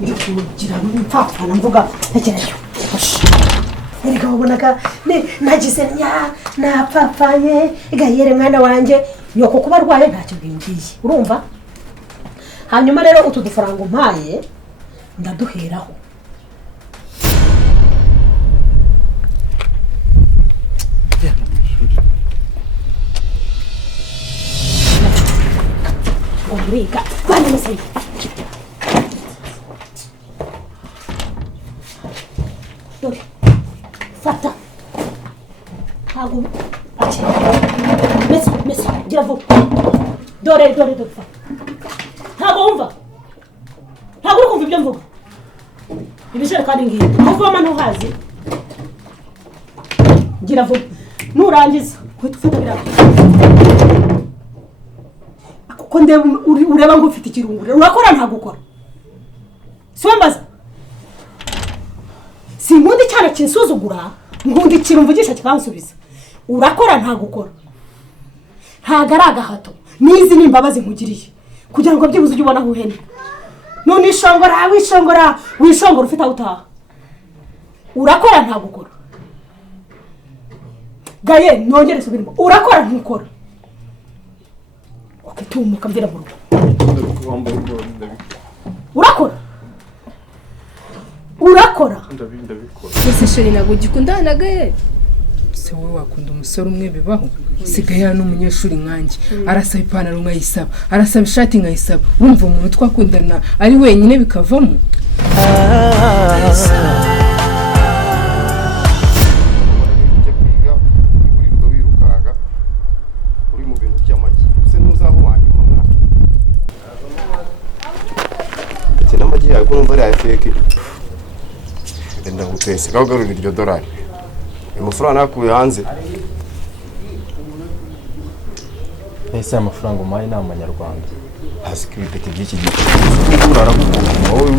ndi kugira mpfapfana mvuga ntekereje erega wabonaga nagize napfapfanye gayere mwana wanjye yoko kuba arwaye ntacyo bwingiye urumva hanyuma rero utu dufaranga umpaye ndaduheraho Omriga, guarda mi sei. Dore, fatta. Hago. Messo, gira vuba. Dore fa. Hago umva. Hago uri kumva ibyo mvuga. Ibijere kandi ngiye. Uvoma ntuhazi. Gira vuba. Nurangiza, kwitufata bira. Ko ndeba ureba ngo ufite ikirungure urakora nta gukora Swambaza Simundi cyane kinsuzugura ngundi kirumvugisha kikansubiza urakora nta gukora nta garaga hato nizi nimbabazi nkugiriye kugira ngo byibuze ujye ubona huhene none wishongora ufite utaha urakora nta gukora Gaye nongere subirimo urakora ntukora Tumuka mvira mu rugo. Urakora? Ndabikora. Ese sheri nago gikundana Gaye. Se wowe wakunda umusore umwe bibaho. Sigaye hano umunyeshuri nkanjye. Arasaba ipantaro nkayisaba, arasaba ishati nkayisaba. Wumva umuntu twakundana ari wenyine bikavamo. Ko numva ari fake ndenda gutese gagarura iryo dolari amafaranga nakuye hanze ese amafaranga umaye na amanyarwanda hasi kwibete by'iki gihe urara gukuma wowe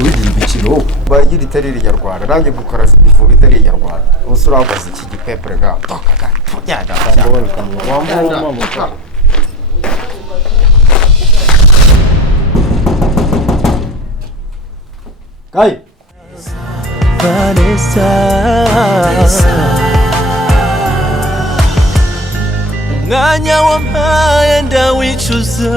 uri bikiro bagira itariri ya Rwanda nanjye gukora ifu itariri ya Rwanda usura akazi iki gipepre ga tokaga tujyada wambo Gaye Vanessa Mwanya wampaye ndawicuza